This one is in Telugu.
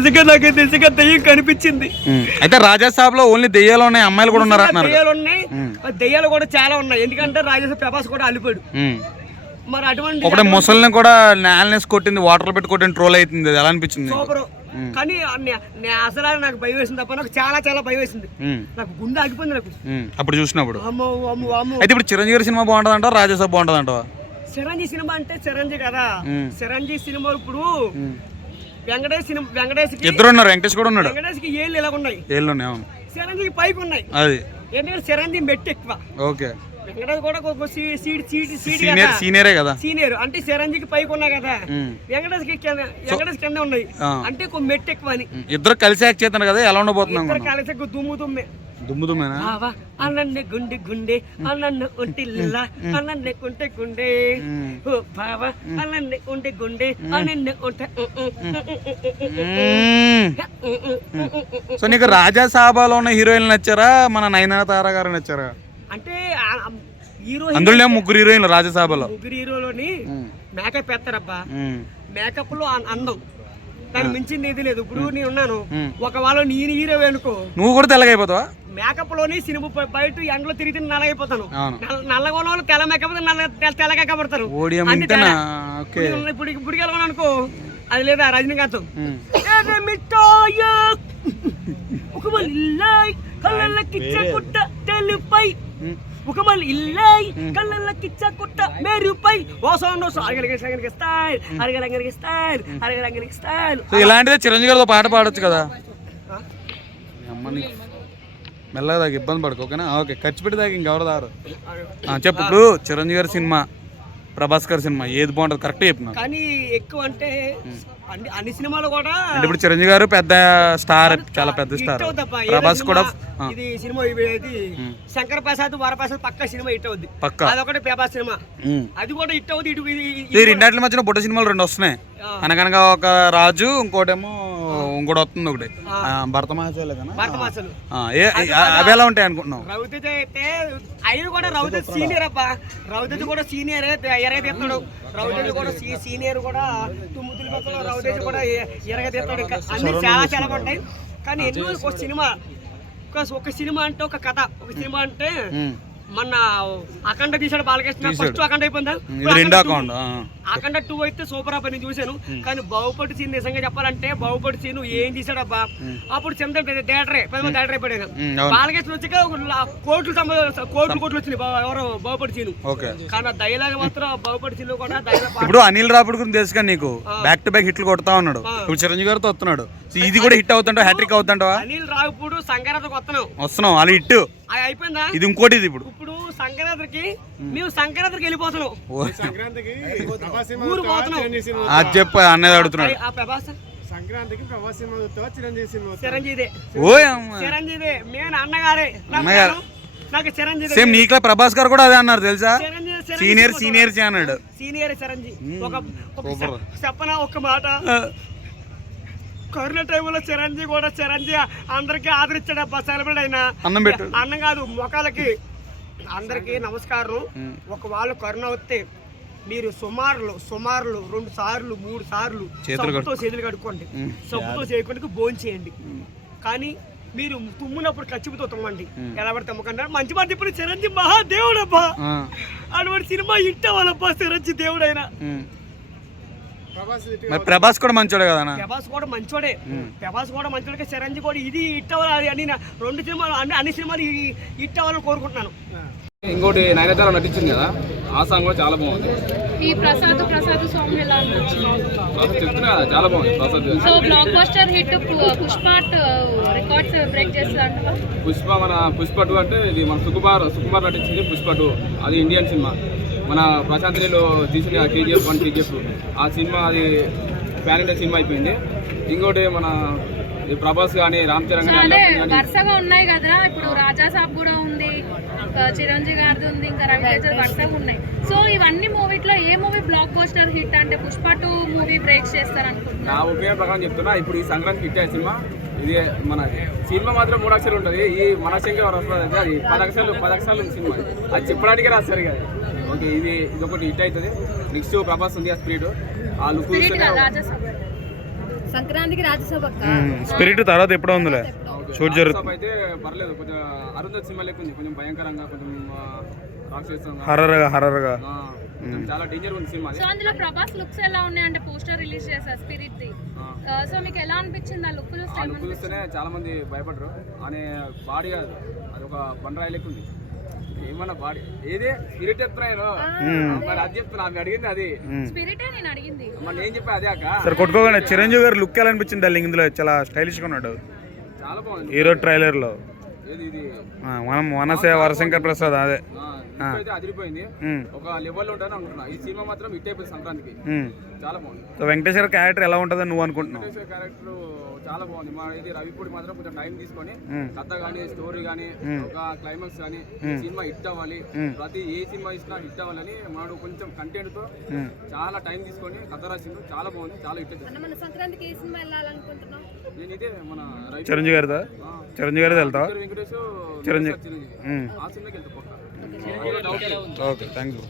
నిజంగా నాకు నిజంగా దెయ్యం కనిపించింది. అయితే రాజాసాబ్ లో ఓన్లీ దెయ్యాలు ఉన్నాయి, అమ్మాయిలు కూడా ఉన్నారు. దెయ్యాలు ఉన్నాయి, దెయ్యాలు కూడా చాలా ఉన్నాయి. ఎందుకంటే రాజాసాబ్ ప్రభాస్ కూడా అలిపాడు. మరి అటువంటి ఒకటే ముసలిని కూడా నేలనేసి కొట్టింది, వాటర్ పెట్టి కొట్టింది, ట్రోల్ అవుతుంది. ఎలా అనిపించింది? సూపర్. కానీ అసలు నాకు భయం వేసింది తప్ప, నాకు చాలా చాలా భయం వేసింది. నాకు గుండె ఆగిపోయింది నాకు అప్పుడు చూసినప్పుడు. అమ్మో అమ్మో అమ్మో. అయితే ఇప్పుడు చిరంజీవి సినిమా బాగుంటది అంటావా, రాజాసాబ్ బాగుంటది అంటావా? చిరంజీవి సినిమా అంటే చిరంజీవి కదా. చిరంజీవి సినిమా ఇప్పుడు వెంకటేష్ ఇద్దరు ఉన్నారు, వెంకటేష్ కూడా ఉన్నాడు. వెంకటేష్కి ఏళ్ళు ఇలా ఉన్నాయి, ఏళ్ళు ఉన్నాయి. అవును, చిరంజీవి పైకి ఉన్నాయి. అది ఎందుకంటే చిరంజీవి మెట్టు ఎక్కువ. ఓకే, వెంకటేష్ కూడా సీనియరే కదా, సీనియర్ అంటే చిరంజీవికి పైకి ఉన్నాయి కదా, వెంకటేష్ కింద ఉన్నాయి. అంటే మెట్టు ఎక్కువ అని. ఇద్దరు కలిసి యాక్ట్ చేస్తాను కదా, ఎలా ఉండబోతున్నాం? కలిసి దుమ్ముదుమ్మేనా? అన్నన్నే గుండె గుండె అన్నన్ను ఒంటిల్ల అన్నన్నే కుంటే గుండె ఓ బావా అన్నన్నే ఉంటే గుండె అన్నన్నే ఉంటే. సో నీకు రాజాసాబాలో ఉన్న హీరోయిన్లు నచ్చారా, మన నయనతార గారు నచ్చారా? అంటే హీరో అందులో ముగ్గురు హీరోయిన్లు రాజాసాబాలో. ముగ్గురు హీరోలోని మేకప్ వేస్తారబ్బా. మేకప్ లో అందం దాన్ని మించింది ఏది లేదు. ఇప్పుడు నేను ఉన్నాను, ఒకవేళ నేను హీరో అనుకో, నువ్వు కూడా తెల్లగైపోతావా? మేకప్ లోని సినిమా బయట ఎండలో తిరిగితే నల్లగైపోతాను. నల్లగా ఉన్న వాళ్ళు తెల్ల మేకప్ తెల్లగా కబడతారు. ఇప్పుడు వెళ్ళమని అనుకో, అది లేదా రజనీకాంత్ ఒక తెలుపై ఒక మళ్ళీ ఇల్లాయి కళ్ళకిచ్చ కుట్ట మేరుపై ఇలాంటిదే చిరంజీవి గారితో పాట పాడొచ్చు కదా. మెల్లగా దాకా ఇబ్బంది పడకు, ఓకేనా? ఓకే, ఖర్చు పెట్టి దాకా ఇంకెవరు దారు చెప్పు. ఇప్పుడు చిరంజీవి గారి సినిమా, ప్రభాస్ గారి సినిమా ఏది బాగుంటుంది కరెక్ట్ చెప్పిన? కానీ ఎక్కువ అంటే అన్ని సినిమాలు కూడా అంటే ఇప్పుడు చిరంజీవి గారు పెద్ద స్టార్, చాలా పెద్ద స్టార్. ప్రభాస్ కూడా ఇది సినిమా ఇది శంకర్ ప్రసాద్ వరప్రసాద్ పక్క సినిమా హిట్ అవుద్ది. పక్క అదొకటి ప్రభాస్ సినిమా, అది కూడా హిట్ అవుద్ది. ఇది రెండాట్ల మధ్యన బుట్ట సినిమాలు రెండు వస్తున్నాయి. అనగనగా ఒక రాజు, ఇంకోటేమో ఇంకోటి వస్తుంది, ఒకటి భరతమాసాలు కదా. అవి ఎలా ఉంటాయి అనుకుంటున్నావు? రవితేజ అయితే ఆయన కూడా రవితేజ సీనియర్ అబ్బా. రవితేజ కూడా సీనియర్ ఎరగ తీస్తాడు. రవితేజ కూడా సీనియర్ కూడా తుమ్ముతులు పక్కలో రవితేజ కూడా ఎరగ తీస్తాడు. అన్ని చాలా చాలా ఉంటాయి. కానీ ఎన్నో ఒక సినిమా అంటే ఒక కథ, ఒక సినిమా అంటే మొన్న అఖండ తీసాడు బాలకృష్ణ. ఫస్ట్ అఖండ అయిపోయిందా, అఖండ 2 అయితే సూపర్ అబ్బా, నేను చూశాను. కానీ బాహుబలి సీన్ నిజంగా చెప్పాలంటే బాహుబలి సీన్ ఏం తీసాడు అబ్బా. అప్పుడు చంద్ర థియేటరే పెద్ద థియేటర్ అయిపోయాడు. బాలకృష్ణ వచ్చాక కోట్లు వచ్చినాయి ఎవరో బాహుబలి సీన్. కానీ డైలాగ్ మాత్రం బాహుబలి సీన్ కూడా డైలాగ్. ఇప్పుడు అనిల్ రాపుడు గురించి తెలుసు కానీ నీకు, బ్యాక్ టు బ్యాక్ హిట్లు కొడతా ఉన్నాడు. ఇప్పుడు చిరంజీవి గారితో వస్తున్నాడు, ఇది కూడా హిట్ అవుతుంటా, హ్యాట్రిక్ అవుతుంటావా? అనిల్ రాపుడు సంక్రాంతికి వస్తున్నాం, అది హిట్ అయిపోయిందా? ఇది ఇంకోటి. ఇది ఇప్పుడు సంక్రాంతికి మేము సంక్రాంతికి వెళ్ళిపోతున్నాం, ఊరు పోతున్నాం. అది చెప్ప అన్నది అడుగుతున్నాడు. సంక్రాంతికి ప్రభాస్ సినిమా చూస్తావా, చిరంజీవి? చిరంజీవి మేము అన్నగారే. నాకు చిరంజీవి సేమ్ నీకు ప్రభాస్ గారు కూడా అదే అన్నారు తెలుసా, సీనియర్ అన్నాడు. సీనియర్ చిరంజీవి. చెప్పనా ఒక్క మాట, కరోనా టైంలో చిరంజీవి అందరికి ఆదరించాడు అబ్బా. సెలబ్రేట్ అయినా అన్నం కాదు మొక్కలకి అందరికి నమస్కారం. ఒక వాళ్ళు కరోనా వస్తే మీరు సుమారులు 2 సార్లు 3 సార్లు సబ్బుతో చేతులు కడుక్కోండి, సబ్బుతో చేయకుండా భోజనం చేయండి. కానీ మీరు తుమ్మునప్పుడు కచ్చిపుతో తుమ్మండి, ఎలా పడితే తుమ్మకండి. మంచి మాట ఇప్పుడు చిరంజీవి మహాదేవుడు అబ్బా. అటువంటి సినిమా హిట్ అవ్వాలబ్బా చిరంజీవి దేవుడైనా. ప్రభాస్ కూడా మంచోడే కదా? ప్రభాస్ కూడా మంచోడే. చిరంజీవి కూడా ఇది హిట్ అవ్వాలి అని 2 సినిమాలు అన్ని సినిమాలు హిట్ అవ్వాలని కోరుకుంటున్నాను. ఇంకోటి నయనతార నటించింది కదా, ఆ సాంగ్ కూడా చాలా బాగుంది. ఈ ప్రసాద్ సాంగ్ ఎలా చెప్తున్నా కదా, చాలా బాగుంది Prasad. So block buster hit Pushpa records break చేస్తా. పుష్ప 2 అంటే ఇది మన సుకుమార్ నటించింది. పుష్ప 2 అది ఇండియన్ సినిమా. మన ప్రశాంత్ నీళ్ళు తీసిన KGF 1 KGF ఆ సినిమా అది ప్యాన్ ఇండియా సినిమా అయిపోయింది. ఇంకోటి మన ప్రభాస్ కానీ రామ్ చరణ్ వరుసగా ఉన్నాయి కదా. ఇప్పుడు రాజాసాబ్ కూడా ఉంది, చిరంజీవి గారిది ఉంది, ఇంకా రవితేజ వరుసగా ఉన్నాయి. సో ఇవన్నీ మూవీలో ఏ మూవీ బ్లాక్ బస్టర్ హిట్ అంటే పుష్ప 2 మూవీ బ్రేక్స్ చేస్తారు అనుకుంటున్నా. నా ఒపీనియన్ ప్రకారం చెప్తున్నా, ఇప్పుడు ఈ సంక్రాంతి హిట్ అయ్యే సినిమా ఇది. మన సినిమా మాత్రం 3 అక్షరాలు ఉంటుంది. ఈ మనశంకర్ వస్తుంది అది 10 అక్షరాలు సినిమా, అది చెప్పడానికే రాస్తారు కదా. ఓకే, ఇది ఒకటి హిట్ అవుతుంది. నెక్స్ట్ ప్రభాస్ ఉంది, ఆ స్పీడ్, ఆ లుక్ సంక్రాంతికి రాజ్యసభ స్పిరిట్ తర్వాత ఎప్పుడో ఉందిలే షూట్ జరుగుతుంది. అయితే పర్లేదు, కొంచెం అరుంధతి సినిమా లెక్క ఉంది, కొంచెం భయంకరంగా, కొంచెం రాక్షసంగా, హర్రర్గా కొంచెం చాలా డేంజర్ ఉంది సినిమా. సో అందులో ప్రభాస్ లుక్స్ ఎలా ఉన్నాయంటే పోస్టర్ రిలీజ్ చేశారు స్పిరిట్ ది. సో మీకు ఎలా అనిపించింది ఆ లుక్ చూస్తే? ఆ లుక్ చూస్తేనే చాలా మంది భయపడరు. అనే బాడీ అది ఒక బండరాయి లెక్క ఉంది. ఏమన్నా బాడీ ఏదే స్పిరిట్ చెప్తున్నాను మరి, అది చెప్తున్నా, ఆమె అడిగింది అది స్పిరిటే నేను అడిగింది. మరి నేను చెప్పా అదే అక్క. సరే కొట్టుకోగానే చిరంజీవి గారు లుక్ ఎలా అనిపించింది డార్లింగ్? ఇందులో చాలా స్టైలిష్గా ఉన్నాడు చాలా బాగుంది హీరో ట్రైలర్లో. ఏది ఇది మనం మనసే వరశంకర్ ప్రసాద్ అదే అయితే అదిరిపోయింది, ఒక లెవెల్లో ఉంటాను అనుకుంటున్నా. ఈ సినిమా మాత్రం హిట్ అయిపోయింది సంక్రాంతికి, చాలా బాగుంది. సో వెంకటేశ్వర క్యారెక్టర్ ఎలా ఉంటుందని నువ్వు అనుకుంటున్నావు? వెంకటేశ్వర క్యారెక్టర్ చాలా బాగుంది. మా ఇది రవిపూడి మాత్రం కొంచెం టైం తీసుకొని కథ కానీ, స్టోరీ కానీ, ఒక క్లైమాక్స్ కానీ, సినిమా హిట్ అవ్వాలి, ప్రతి ఏ సినిమా ఇచ్చినా హిట్ అవ్వాలని మాడు కొంచెం కంటెంట్ తో చాలా టైం తీసుకొని కథ రాసిండు. చాలా బాగుంది, చాలా హిట్ అయింది. మన సంక్రాంతికి ఏ సినిమా వెళ్ళాలనుకుంటున్నాం? నేను ఇదే మన చిరంజీవి గారిదా? చిరంజీవి గారిది వెళ్తావా? వెంకటేష్ చిరంజీవి ఆ సినిమాకి వెళ్తా పక్క. Okay thank you.